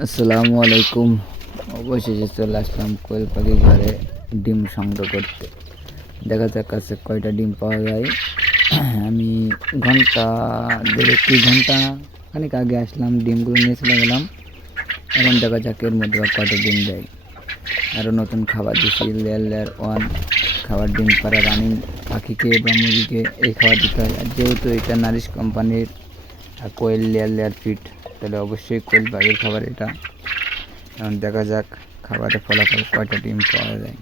আসসালামু আলাইকুম। অবশেষে চলে আসলাম কোয়েল পাখির ঘরে ডিম সংগ্রহ করতে। দেখা যাক কাছে কয়টা ডিম পাওয়া যায়। আমি ঘন্টা দেড়েক কি ঘন্টা খানিক আগে আসলাম, ডিমগুলো নিয়ে চলে গেলাম। এখন দেখা যাক এর মধ্যে বা কয়টা ডিম দেয়। আরও নতুন খাবার দিছি, লেয়ার লেয়ার ওয়ান খাবার, ডিম পাড়া রানিং পাখিকে বা মুরগিকে এই খাবার দিতে হয়। আর যেহেতু এটা নারিশ কোম্পানির কোয়েল লেয়ার লেয়ার ফিড, তাহলে অবশ্যই কোয়েল পাখির খাবার এটা। এখন দেখা যাক খাবারের ফলাফল কয়টা ডিম পাওয়া যায়।